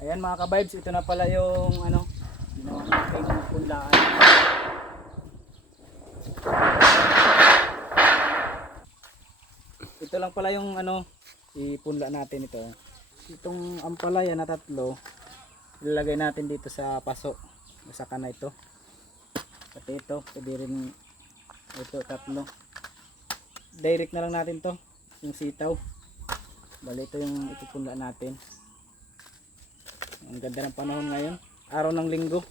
Ayan mga ka-vibes, ito na pala yung ano, ginawa nating punlaan. Ito lang pala yung ano, ipunla natin ito. Itong ampalaya na tatlo, ilalagay natin dito sa paso. Sa kana ito. Pati ito, pwede rin ito tatlo. Direct na lang natin to, yung sitaw. Bali ito yung ipupunla natin. Ang ganda ng panahon ngayon, araw ng linggo.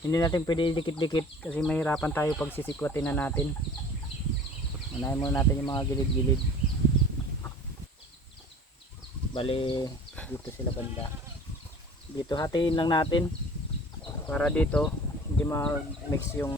Hindi natin pwede dikit-dikit kasi mahirapan tayo pag sisikwatin na natin. Unahin muna natin yung mga gilid-gilid. Bali dito sila banda. Dito hatiin lang natin para dito hindi mag-mix yung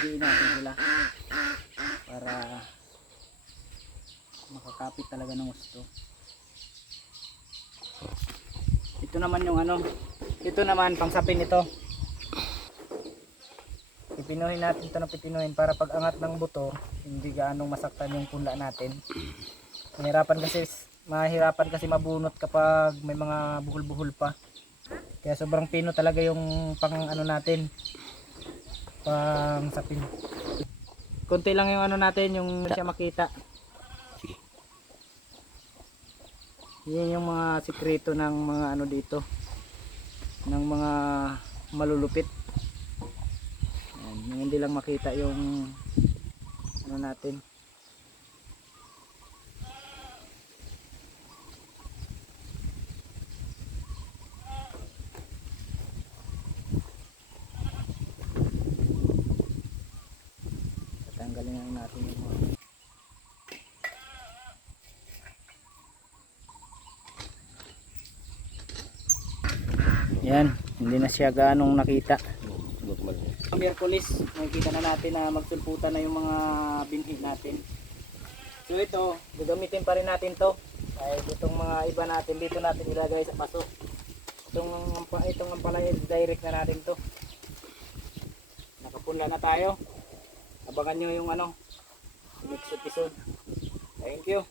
bibiin natin sila para makakapit talaga ng gusto. Ito naman yung ano, ito naman pangsapin ito. Pipinuhin natin ito na pipinuhin para pag angat ng buto hindi gaanong masaktan yung punla natin. Mahirapan kasi mabunot kapag may mga buhol-buhol pa. Kaya sobrang pino talaga yung pang ano natin, pang sapin. Konti lang yung ano natin, yung siya makita. Yan yung mga sikreto ng mga ano dito, ng mga malulupit. Yan, yung hindi lang makita yung ano natin. Tatanggalin lang natin yung mga yan, hindi na siya gaanong nakita. Miyerkules, makikita na natin na magsulputan na yung mga binhi natin. So ito, gagamitin pa rin natin to. Ay itong mga iba natin, dito natin ilagay sa paso. Itong ampalaya, direct na natin to. Nakapunla na tayo. Abangan nyo yung ano, next episode. Thank you.